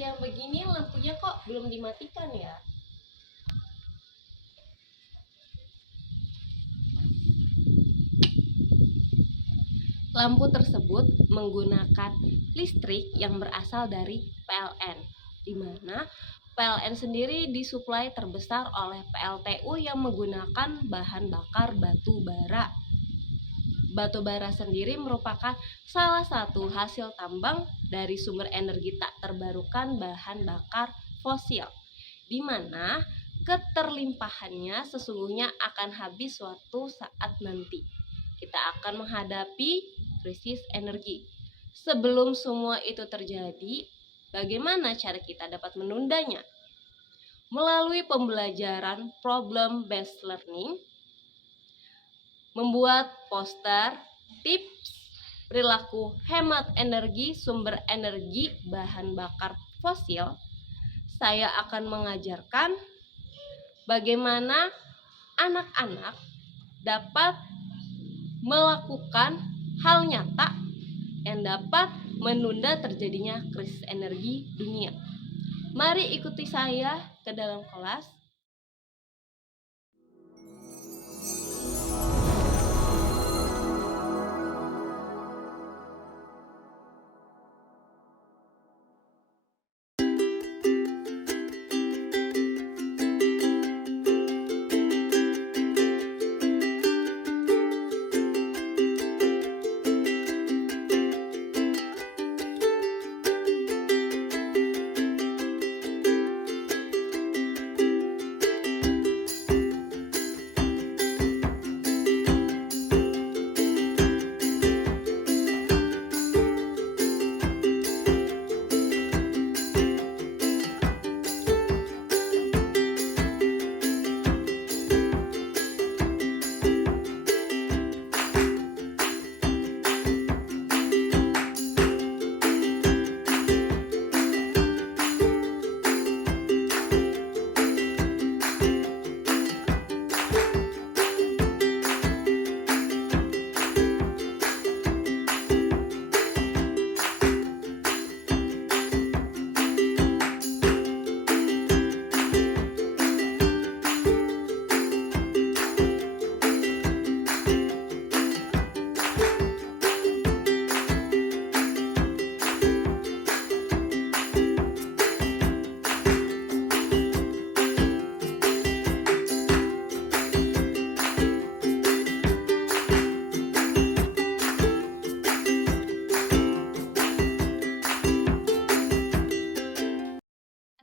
siang begini lampunya kok belum dimatikan ya? Lampu tersebut menggunakan listrik yang berasal dari PLN, di mana PLN sendiri disuplai terbesar oleh PLTU yang menggunakan bahan bakar batu bara. Batu bara sendiri merupakan salah satu hasil tambang dari sumber energi tak terbarukan bahan bakar fosil, di mana keterlimpahannya sesungguhnya akan habis suatu saat nanti. Kita akan menghadapi krisis energi. Sebelum semua itu terjadi, bagaimana cara kita dapat menundanya? Melalui pembelajaran problem based learning, membuat poster, tips perilaku hemat energi sumber energi bahan bakar fosil, saya akan mengajarkan bagaimana anak-anak dapat melakukan hal nyata yang dapat menunda terjadinya krisis energi dunia. Mari ikuti saya ke dalam kelas.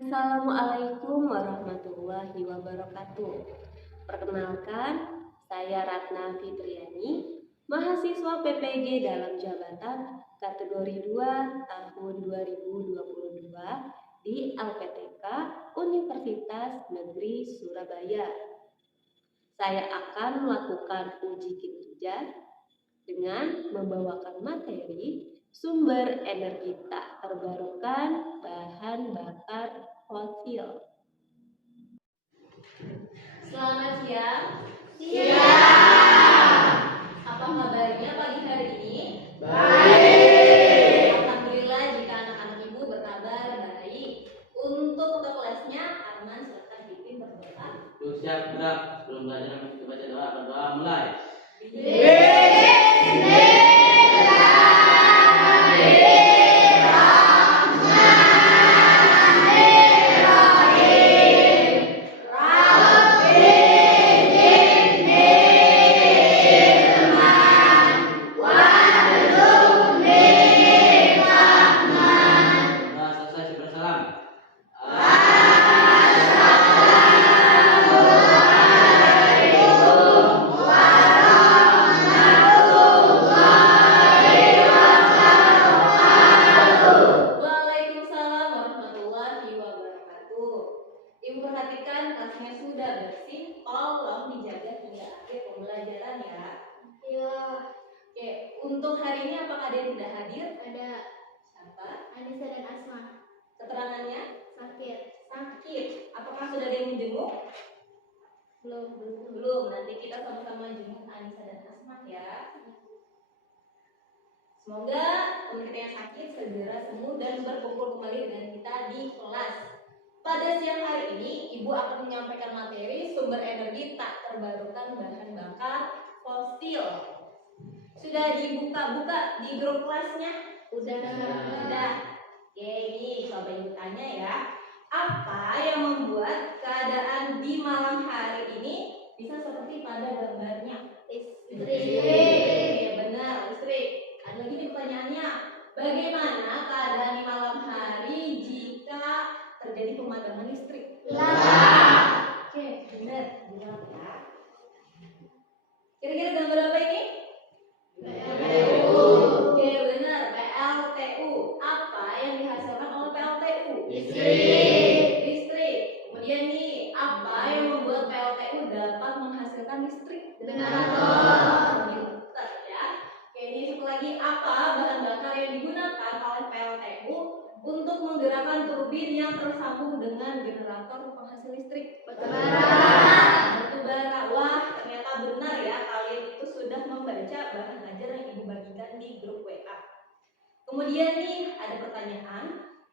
Assalamualaikum warahmatullahi wabarakatuh. Perkenalkan, saya Ratna Fitriani, mahasiswa PPG dalam jabatan kategori 2 tahun 2022 di LPTK Universitas Negeri Surabaya. Saya akan melakukan uji kinerja dengan membawakan materi sumber energi tak terbarukan bahan bakar fosil. Selamat siang. Siang. Apa kabarnya pagi hari ini? Baik. Alhamdulillah jika anak-anak ibu berkabar baik. Untuk ke kelasnya, Arman silakan pimpin berdoa. Siap gerak. Sebelum belajar kita baca doa. Berdoa mulai. Ibu perhatikan kelasnya sudah bersih, tolong dijaga hingga akhir pembelajaran ya. Iya. Oke, untuk hari ini apakah ada yang tidak hadir? Ada Siapa? Anissa dan Asma. Keterangannya? Sakit. Sakit. Apakah sudah ada yang menjenguk? Belum. Nanti kita sama-sama jenguk Anissa dan Asma ya. Semoga teman kita yang sakit segera sembuh dan berkumpul kembali dengan kita di kelas. Pada siang hari ini, Ibu akan menyampaikan materi sumber energi tak terbarukan bahan bakar fosil. Sudah dibuka-buka di grup kelasnya? Sudah. Oke, ini coba Ibu tanya ya. Apa yang membuat keadaan di malam hari ini bisa seperti pada gambarnya? Listrik. Benar, listrik. Ada lagi nih pertanyaannya. Bagaimana keadaan di malam hari jika terjadi pemadaman listrik? Gelap. Oke, benar. Gelap ya. Kira-kira gambar apa ini? PLTU. Oke, benar. PLTU. Apa yang dihasilkan oleh PLTU? Listrik. Kemudian nih, apa yang membuat PLTU dapat menghasilkan listrik? Generator. Pintar ya. Oke, ini satu lagi. Apa bahan bakar yang digunakan oleh PLTU untuk menggerakkan turbin yang tersambung dengan generator penghasil listrik? Batu bara. Wah, ternyata benar ya. Kalian itu sudah membaca bahan ajar yang Ibu bagikan di grup WA. Kemudian nih, ada pertanyaan.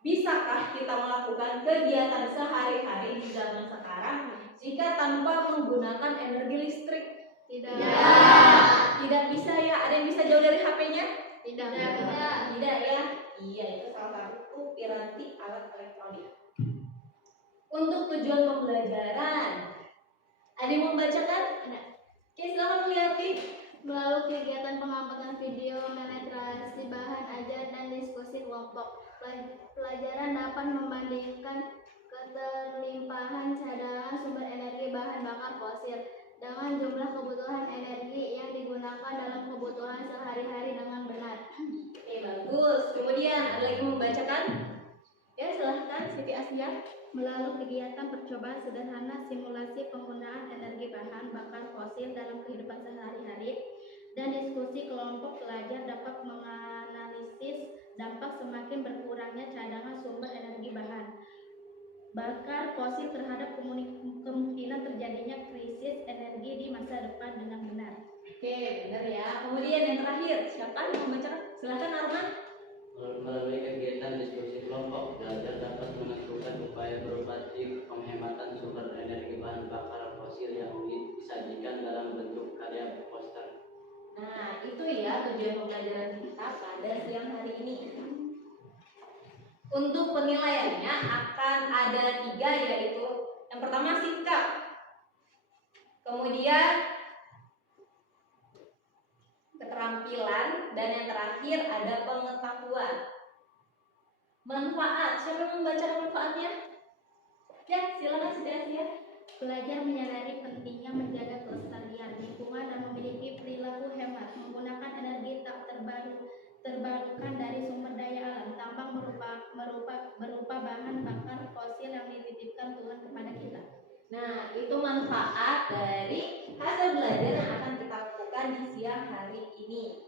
Bisakah kita melakukan kegiatan sehari-hari di zaman sekarang jika tanpa menggunakan energi listrik? Tidak bisa ya. Ada yang bisa jauh dari HP-nya? Tidak. Tidak ya. Iya, itu salah satu piranti alat elektronik. Untuk tujuan pembelajaran, ada yang membacakan? Oke, silakan Mulyati. Melalui kegiatan pengamatan video, penetrasi bahan ajar, dan diskusi kelompok, pelajaran dapat membandingkan keterlimpahan cadangan sumber energi bahan bakar fosil dengan jumlah kebutuhan energi yang digunakan dalam kebutuhan sehari-hari dengan benar. Oke, bagus. Kemudian ada lagi membacakan? Ya, silahkan Siti Asia. Melalui kegiatan percobaan sederhana simulasi penggunaan energi bahan bakar fosil dalam kehidupan sehari-hari dan diskusi kelompok, pelajar dapat menganalisis dampak semakin berkurangnya cadangan sumber energi bahan bakar fosil terhadap kemungkinan terjadinya krisis energi di masa depan dengan benar. Oke, benar ya. Kemudian yang terakhir, siapa yang membacakan? Silahkan Arman. Melalui kegiatan diskusi kelompok, belajar dapat menentukan upaya beroperasi penghematan sumber energi bahan bakar fosil yang disajikan dalam bentuk karya poster. Nah, itu ya tujuan pembelajaran kita pada siang hari ini. Untuk penilaiannya akan ada 3, yaitu yang pertama sikap, kemudian keterampilan, dan yang terakhir ada pengetahuan. Manfaat, siapa yang membaca manfaatnya? Ya, silakan Siti Asia. Pelajar menyadari pentingnya menjaga kelestarian lingkungan dan memiliki perilaku hemat, menggunakan energi tak terbarukan dari sumber daya alam. Tambang berupa bahan bakar fosil yang dititipkan Tuhan kepada kita. Nah, itu manfaat dari hasil belajar yang akan kita lakukan di siang hari ini.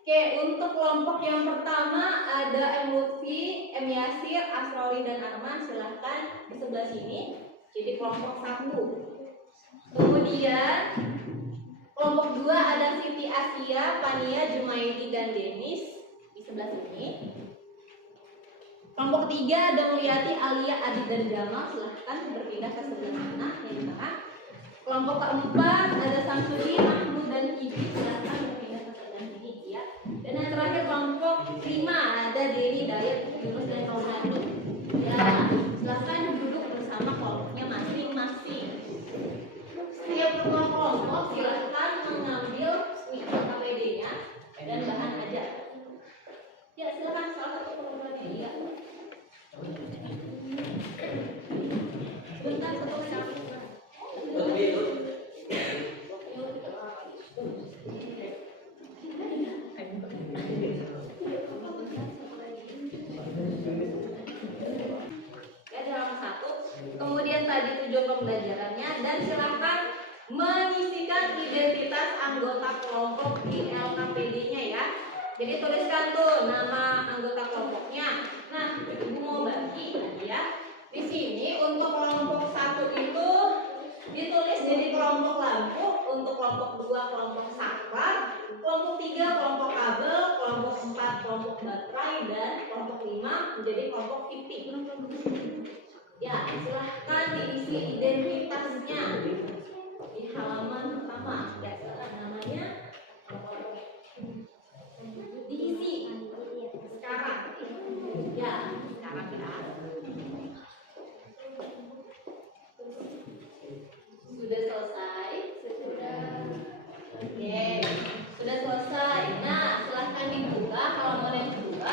Oke, untuk kelompok yang pertama ada M. Lutfi, M. Yasir, Asrori, dan Arman. Silahkan di sebelah sini. Jadi kelompok 1. Kemudian kelompok 2 ada Siti Asia, Pania, Jumaidi, dan Denis di sebelah sini. Kelompok 3 ada Mulyati, Alia, Adit, dan Jamal. Silahkan berpindah ke sebelah sana yang di tengah. Kelompok keempat ada Samsudin, Mahmud, dan Ibi. Silahkan berpindah ke sebelah sini ya. Dan yang terakhir kelompok 5 ada Dewi, Dayat, Yunus, dan Maulani. Ya, silahkan duduk bersama kelompoknya masing-masing. Setiap kelompok silahkan mengambil stiker KPD-nya dan bahan ajar. Ya, silakan salah satu kelompoknya ya. Sebentar, ya, dalam 1. Kemudian tadi tujuan pembelajarannya, dan silakan mengisikan identitas anggota kelompok di LKPD-nya ya. Jadi tuliskan tuh nama anggota kelompoknya. Nah, Ibu mau bagi ya. Di sini untuk kelompok 1 itu ditulis jadi kelompok lampu, untuk kelompok 2 kelompok saklar, kelompok 3 kelompok kabel, kelompok 4 kelompok baterai, dan kelompok 5 menjadi kelompok VP. Ya, silahkan diisi identitasnya di halaman pertama. Ya, namanya diisi sekarang. Ya, sekarang ya. Sudah selesai? Sudah. Oke, sudah selesai. Nah, silahkan dibuka halaman yang kedua.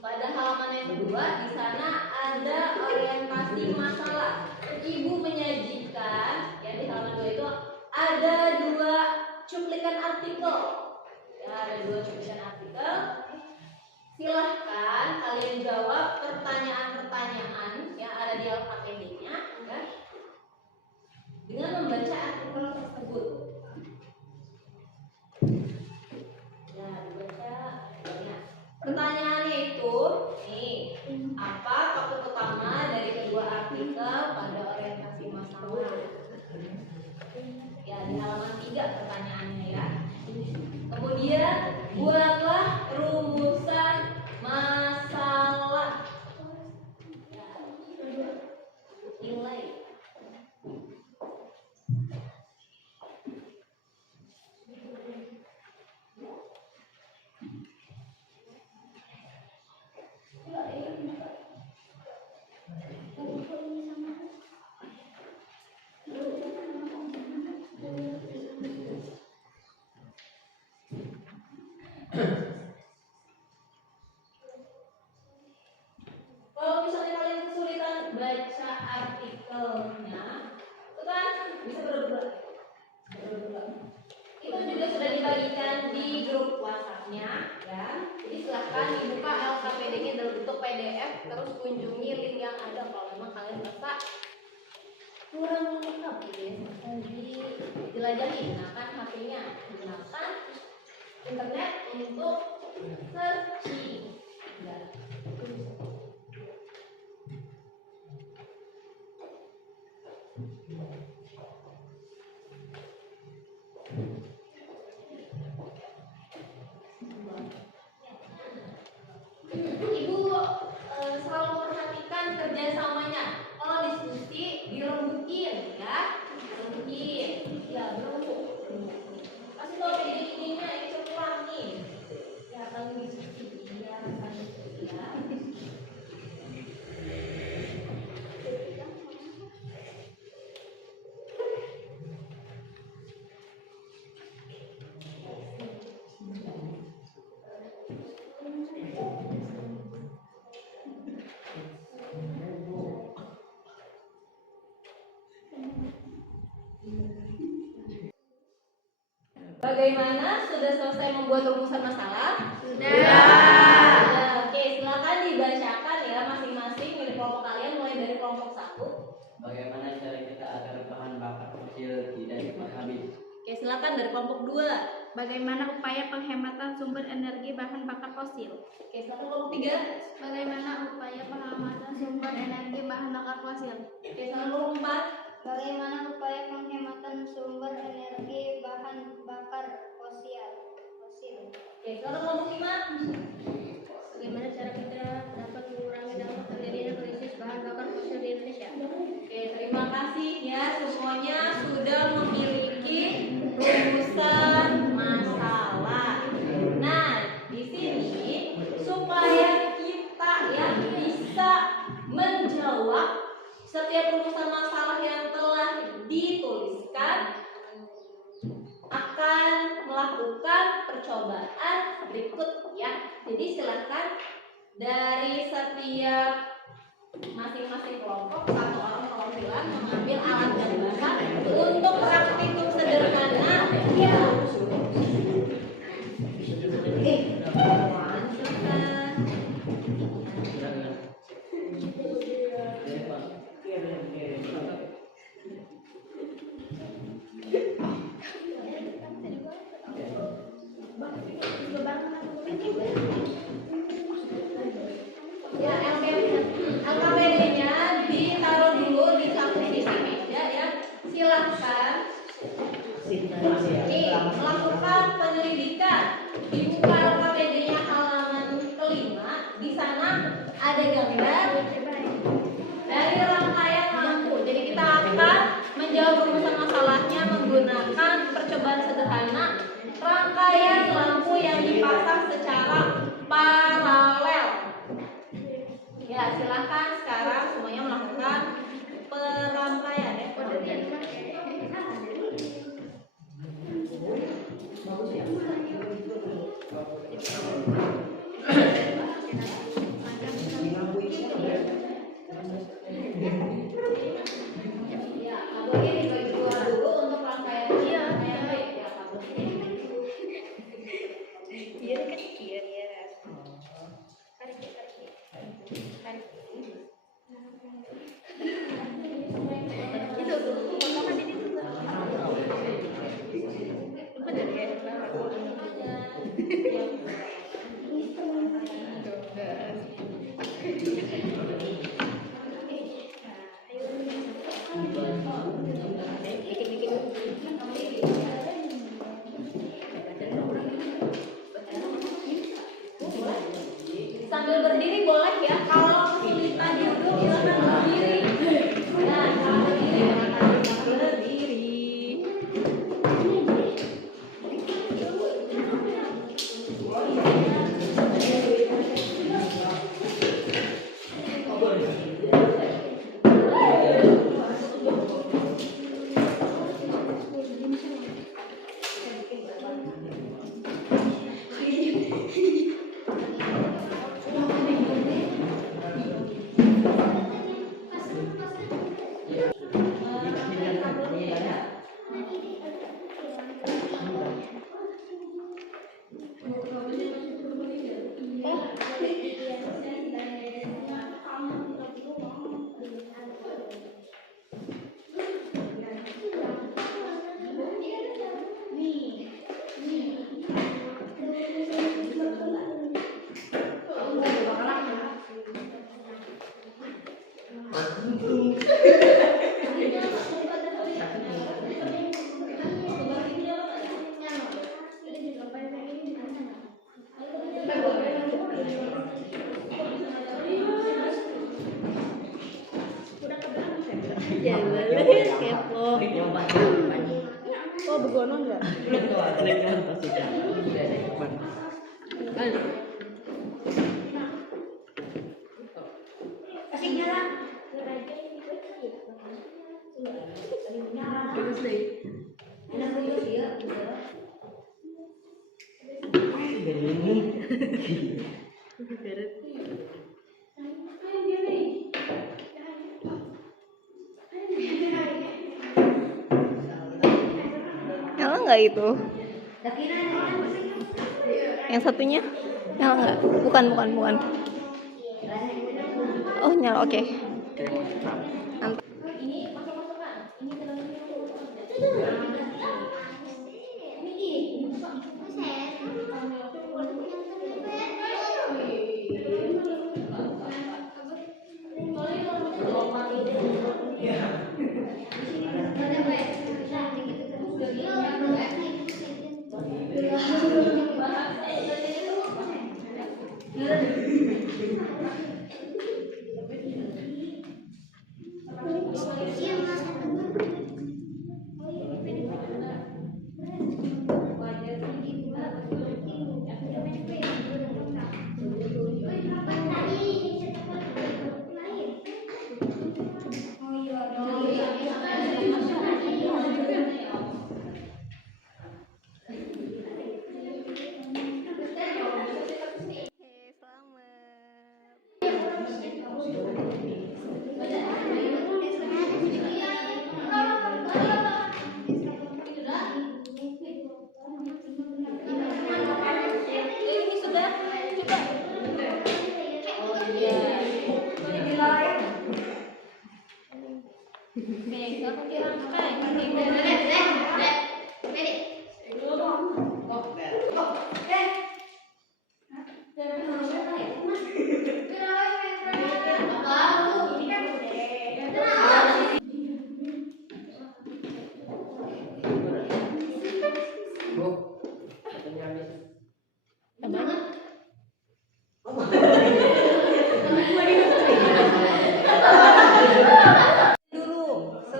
Pada halaman yang kedua, di sana ada orientasi masalah. Ibu menyajikan, ya di halaman 2 itu ada 2 cuplikan artikel. Ya, ada 2 cuplikan artikel. Silahkan kalian jawab pertanyaan-pertanyaan yang ada di LKPD-nya, ya, dengan membaca artikel tersebut. Ya, dibaca. Ya. Pertanyaannya itu, nih, apa topik utama dari kedua artikel pada orientasi masalah? Ya, di halaman 3 pertanyaannya ya. Kemudian buatlah rumusan masalah. Ya, nilai. Kalau misalnya kalian kesulitan baca artikelnya, itu kan bisa berdua. Itu juga sudah dibagikan di grup WhatsApp-nya, ya. Jadi silahkan dibuka LKPD-nya dalam bentuk PDF, terus kunjungi link yang ada kalau memang kalian merasa kurang lengkap gitu ya. Jadi jelajahi, gunakan HP-nya, gunakan internet untuk searching. Ya. Ibu selalu perhatikan kerjasamanya. Kalau diskusi dirembukin, ya, dirembukin, ya berembuk. Kasih tahu ide-idenya, ini cepat nih. Ya, kalian diskusi, ya, kalian diskusi, ya. Bagaimana? Sudah selesai membuat rumusan masalah? Sudah. Oke, silakan dibacakan ya masing-masing dari kelompok kalian, mulai dari kelompok 1. Bagaimana cara kita agar bahan bakar fosil tidak dipahami? Oke, silakan dari kelompok 2. Bagaimana upaya penghematan sumber energi bahan bakar fosil? Oke, silakan kelompok 3. Bagaimana upaya penghematan sumber energi bahan bakar fosil? Oke, silakan kelompok 4. Bagaimana upaya penghematan sumber energi bahan bakar fosil? Oke, silakan kelompok 5. Bagaimana cara kita dapat mengurangi dampak terjadinya krisis bahan bakar fosil di Indonesia? Oke, terima kasih ya, semuanya sudah memiliki rumusan masalah. Nah, di sini supaya kita ya bisa menjawab setiap rumusan masalah yang telah dituliskan, akan melakukan percobaan berikut ya. Jadi silakan dari setiap masing-masing kelompok, satu orang perwakilan mengambil alat dan bahan untuk praktikum sederhana ya. Ya, LKPD-nya ditaruh dulu di samping sisi meja ya. Silahkan Melakukan penyelidikan di buka KPD-nya halaman kelima. Di sana ada gambar dari rangkaian lampu. Jadi kita akan menjawab rumusan masalahnya menggunakan percobaan sederhana rangkaian lampu yang dipasang secara paralel. Ya, silakan sekarang semuanya melakukan perangkaian ya. Sambil berdiri boleh ya. Kalau kesulitan duduk silakan berdiri. Nah, kalau berdiri berdiri. Oh, begono enggak? Kasih nyala. Terus deh. Enak banget ya. Nyala nggak itu? Yang satunya nyala nggak? Bukan. Oh nyala, oke. Mantap.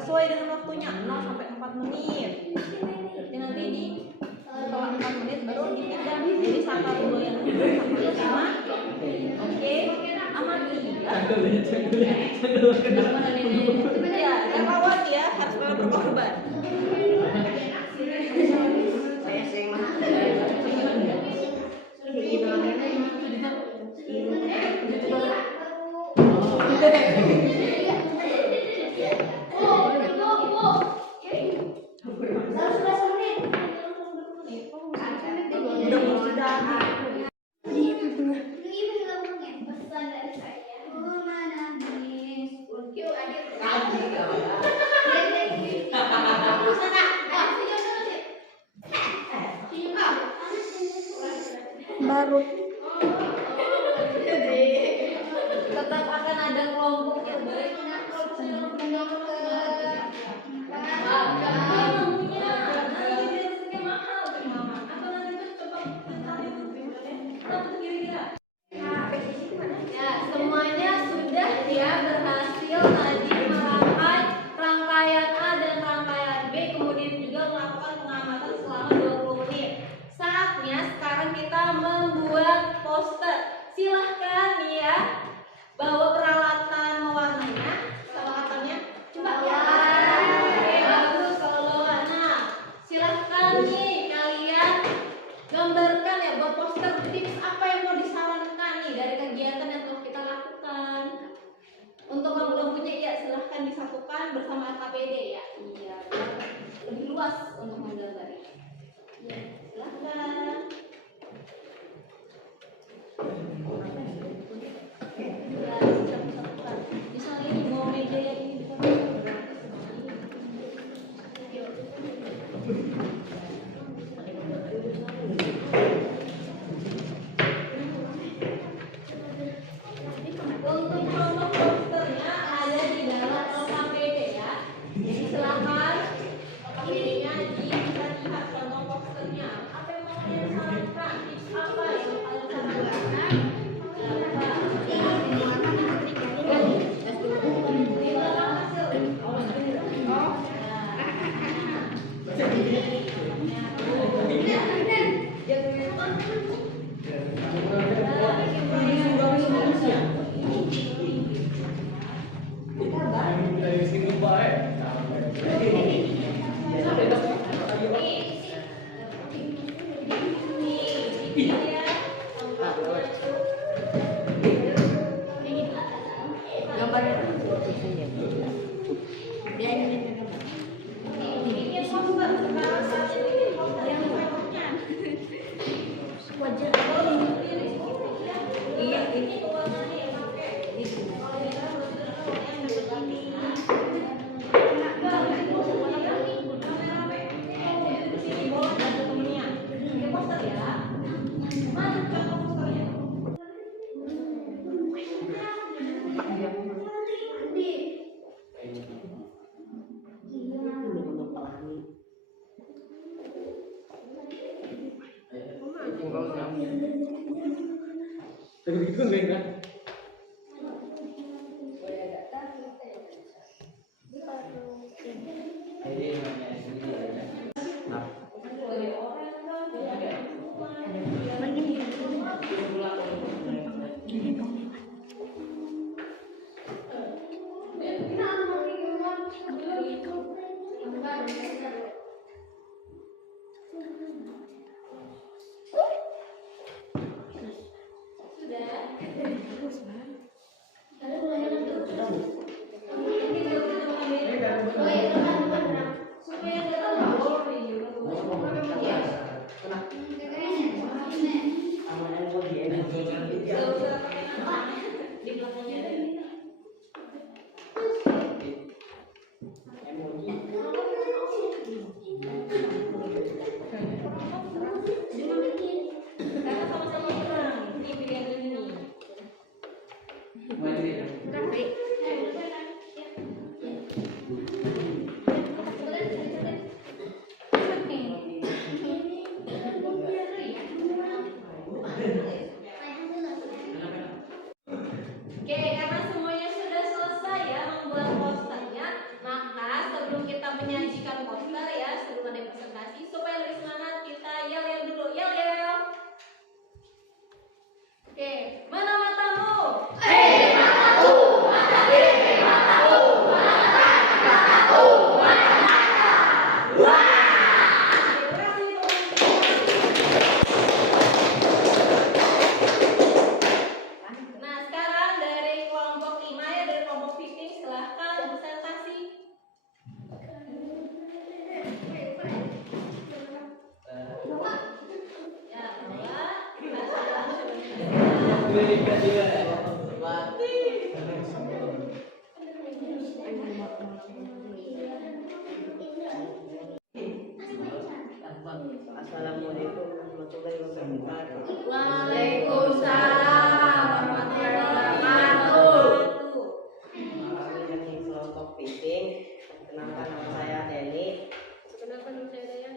sesuai dengan waktunya 0 sampai 4 menit. Jadi nanti di setelah 4 menit baru dipindah. Jadi saka 2 yang sama. Oke, amati ya. Ya, relawan ya, harus rela berkorban. Saya sering mah. Pesan dari saya, menangis. Yuk, adik. Baru tetap akan ada kelompok yang Ya, semuanya sudah ya berhasil tadi merangkai rangkaian A dan rangkaian B, kemudian juga melakukan pengamatan selama 20 menit. Saatnya sekarang kita membuat poster. Silahkan ya, bawa peralatan mewarnainya, peralatannya. Coba ya. Oke, bagus kalau bawa. Nah, silahkan nih kalian gambarkan ya, buat poster tips apa yang mau disarankan nih dari kegiatan yang telah kita lakukan. Untuk lampu-lampunya ya silahkan disatukan bersama RKPD ya. Iya, biar lebih luas untuk menggambari. Ya, silahkan. Ya, disatukan. Misalnya ini bawa meja yang ini bisa untuk contoh posternya ada di dalam LKPD ya. Jadi silakan LKPD-nya bisa lihat contoh posternya. Apa yang mau kalian sarankan? Tips apa yang mau kalian sarankan? Gitu kan baik kan? menyajikan poster ya sebelum ada presentasi. Supaya lebih semangat kita yel-yel dulu, yel-yel. Oke, mana matamu? Nah, sekarang dari kelompok 5 ya, dari kelompok fitting silahkan presentasi. Ya, Amerika juga. Assalamualaikum warahmatullahi wabarakatuh. Waalaikumsalam warahmatullahi wabarakatuh. Kami dari kelompok fitting. Perkenalkan nama saya Denny. Kenapa nama saya Dayan?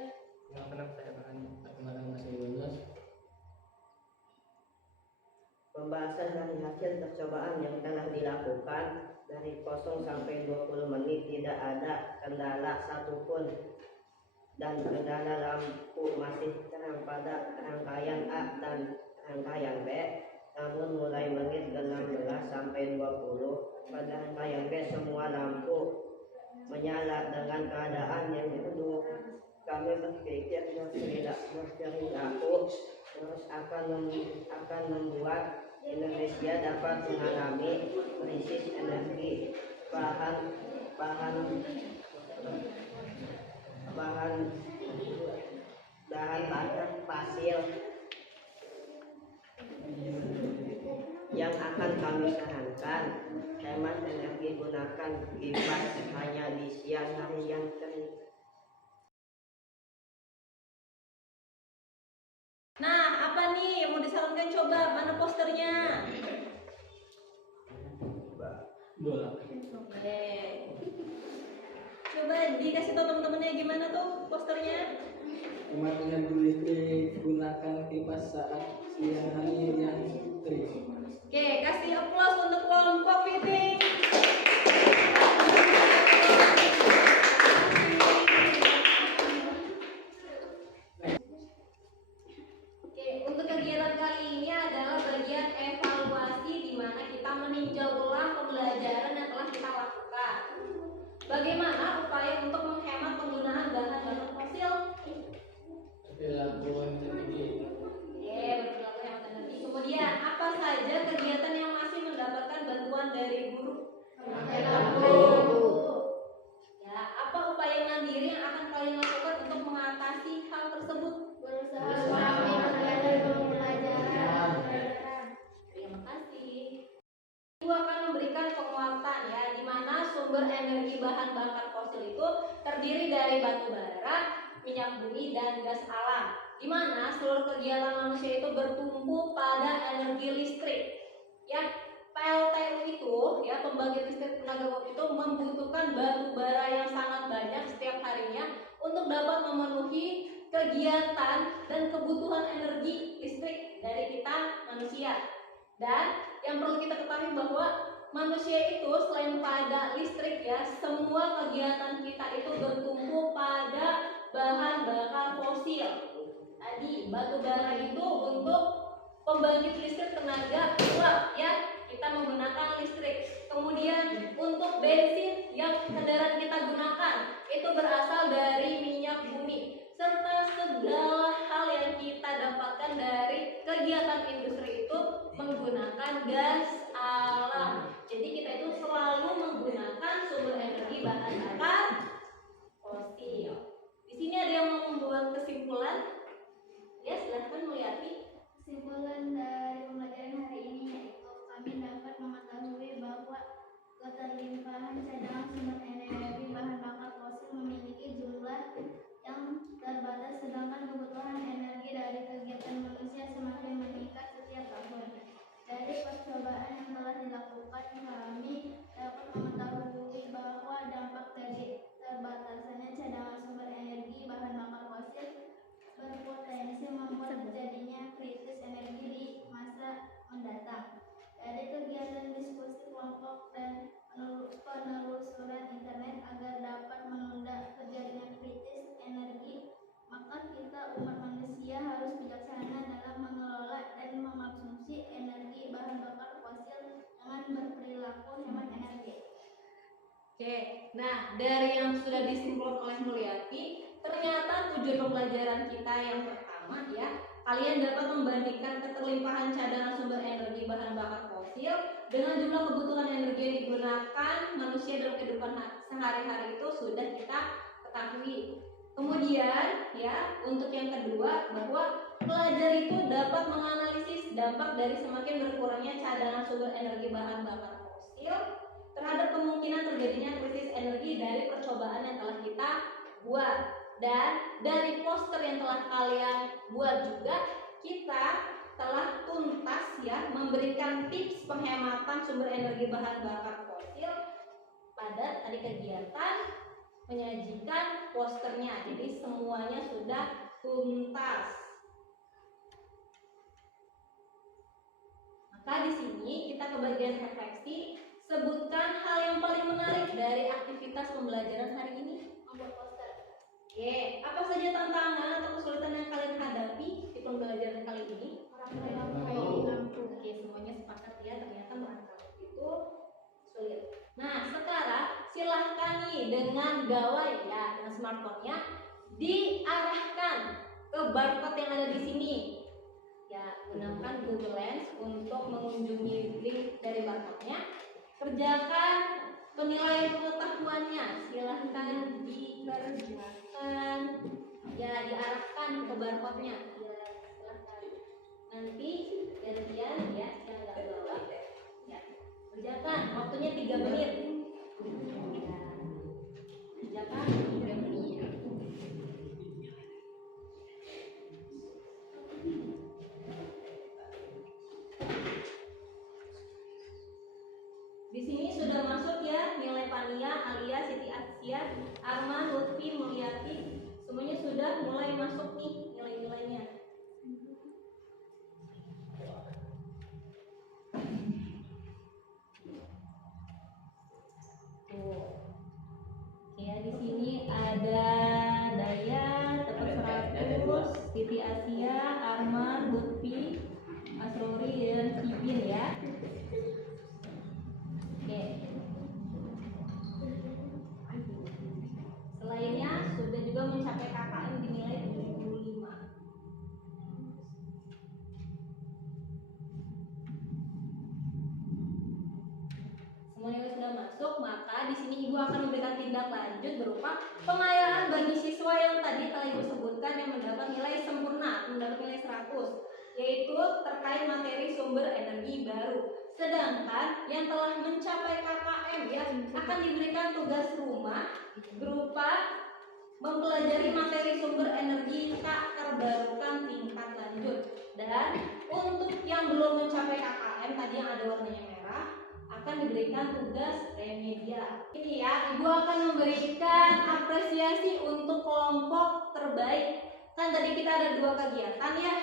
Pembahasan dari hasil percobaan yang telah dilakukan dari 0 sampai 20 menit tidak ada kendala satupun dan kendala lampu masih terang pada rangkaian A dan rangkaian B. Namun mulai menit 16 sampai 20 pada rangkaian B semua lampu menyala dengan keadaan yang duduk. Kami berpikir perilaku terus akan membuat Indonesia dapat mengalami krisis energi bahan bakar fosil. Yang akan kami sarankan, hemat energi, gunakan kipas hanya di siang hari yang terik. Nah, apa nih yang mau disarankan, coba mana posternya? Oke. Coba dikasih tahu teman-temannya gimana tuh posternya? Hemat energi listrik, gunakan kipas saat siang hari yang terik. Oke, kasih aplaus untuk kelompok fitting. Oke, untuk kegiatan kali ini adalah bagian evaluasi di mana kita meninjau ulang pembelajaran yang telah kita lakukan. Bagaimana upaya untuk menghemat penggunaan bahan-bahan fosil? Perilaku energi. Oke, berperilaku hemat energi. Kemudian, apa saja kegiatan yang masih mendapatkan bantuan dari guru? Ya, apa upaya mandiri yang akan kalian lakukan untuk mengatasi hal tersebut? Berusaha mengurangi dari pembelajaran. Terima kasih. Ibu akan memberikan penguatan ya, di mana sumber energi bahan bakar fosil itu terdiri dari batu bara, minyak bumi, dan gas alam. Di mana seluruh kegiatan manusia itu bertumpu pada energi listrik. Ya, PLTU itu ya, pembangkit listrik tenaga uap itu membutuhkan batu bara yang sangat banyak setiap harinya untuk dapat memenuhi kegiatan dan kebutuhan energi listrik dari kita manusia. Dan yang perlu kita ketahui bahwa manusia itu selain pada listrik ya, semua kegiatan kita itu bertumpu pada bahan bakar fosil. Tadi batu bara itu untuk pembangkit listrik tenaga uap ya, kita menggunakan listrik. Kemudian untuk bensin yang kendaraan kita gunakan itu berasal dari minyak bumi, serta segala hal yang kita dapatkan dari kegiatan industri itu menggunakan gas alam. Jadi kita itu selalu menggunakan sumber energi bahan bakar fosil. Di sini ada yang mau membuat kesimpulan? Ya, silahkan Mulyati. Kesimpulan dari pembelajaran hari ini yaitu kami dapat mengetahui bahwa keterlimpahan cadangan sumber energi bahan bakar fosil memiliki jumlah yang terbatas, sedangkan kebutuhan energi dari kegiatan manusia semakin meningkat setiap tahun. Dari percobaan yang telah dilakukan, kami dapat mengetahui bahwa dampak dari terbatasannya cadangan sumber energi bahan bakar fosil berpotensi membuat terjadinya krisis energi di masa mendatang. Dari kegiatan diskusi kelompok dan penelusuran internet agar dapat menunda dari yang sudah disimpulkan oleh Mulyati, ternyata tujuan pembelajaran kita yang pertama ya, kalian dapat membandingkan keterlimpahan cadangan sumber energi bahan bakar fosil dengan jumlah kebutuhan energi yang digunakan manusia dalam kehidupan sehari-hari itu sudah kita ketahui. Kemudian ya, untuk yang kedua, bahwa pelajar itu dapat menganalisis dampak dari semakin berkurangnya cadangan sumber energi bahan bakar fosil terhadap kemungkinan terjadinya krisis energi dari percobaan yang telah kita buat. Dan dari poster yang telah kalian buat juga, kita telah tuntas ya memberikan tips penghematan sumber energi bahan bakar fosil pada tadi kegiatan menyajikan posternya. Jadi semuanya sudah tuntas. Maka di sini kita ke bagian refleksi. Sebutkan hal yang paling menarik dari aktivitas pembelajaran hari ini. Membuat poster. Oke, apa saja tantangan atau kesulitan yang kalian hadapi di pembelajaran kali ini? Rangkai lampu. Oke, semuanya sepakat ya, ternyata merangkai itu sulit. Nah, sekarang silahkan nih dengan gawai ya, dengan smartphone-nya diarahkan ke barcode yang ada di sini. Ya, gunakan Google Lens untuk mengunjungi link dari barcode-nya. Kerjakan penilaian pengetahuannya, silahkan dikerjakan. Ya, diarahkan ke barcode-nya. Ya, silahkan. Nanti gantian ya, yang nggak bawa. Ya, kerjakan. Waktunya 3 menit. Ya, kerjakan 3 menit. Di sini sudah masuk ya nilai Pania, Alia, Siti Asia, Arman, Lutfi, Mulyati, semuanya sudah mulai masuk nih nilai-nilainya. Tuh. Ya, di sini ada Daya, dapat 100, Siti Asia, Arman, Lutfi, Asrori, dan Kibin ya. Oke. Selainnya sudah juga mencapai KKM dinilai 75. Semuanya sudah masuk, maka di sini Ibu akan memberikan tindak lanjut berupa pengayaan bagi siswa yang tadi telah Ibu sebutkan yang mendapat nilai sempurna, mendapat nilai 100, yaitu terkait materi sumber energi baru. Sedangkan yang telah mencapai KKM ya akan diberikan tugas rumah berupa mempelajari materi sumber energi tak terbarukan tingkat lanjut. Dan untuk yang belum mencapai KKM tadi yang ada warnanya merah akan diberikan tugas remedial. Ini ya, Ibu akan memberikan apresiasi untuk kelompok terbaik. Kan tadi kita ada 2 kegiatan ya.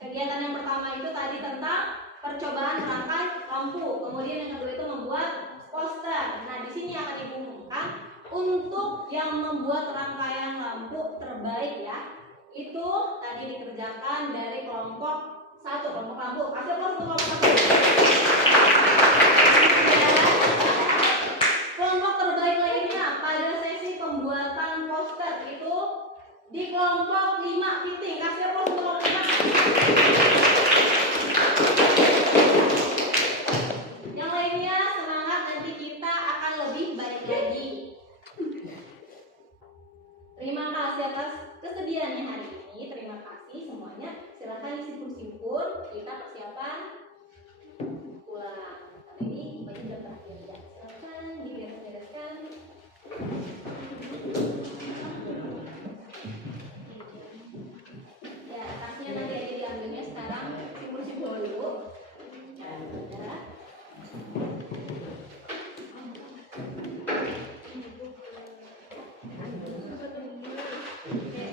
Kegiatan yang pertama itu tadi tentang percobaan rangkai lampu, kemudian yang kedua itu membuat poster. Nah, di sini akan diumumkan untuk yang membuat rangkaian lampu terbaik ya. Itu tadi dikerjakan dari kelompok 1, kelompok lampu. Kasih aplaus untuk kelompok 1. Kelompok terbaik lainnya pada sesi pembuatan poster itu di kelompok 5 fitting. Kasih aplaus untuk kelompok 5. Yang lainnya semangat, nanti kita akan lebih baik lagi. Terima kasih atas kesediaannya hari ini. Terima kasih semuanya. Silahkan disimpul-simpul. Kita persiapan pulang. Kali ini baju sudah berakhir ya. Silahkan diberes-bereskan. Ya, tasnya nanti aja diambilnya sekarang. Simpul-simpul dulu. Ya, udah. Oke.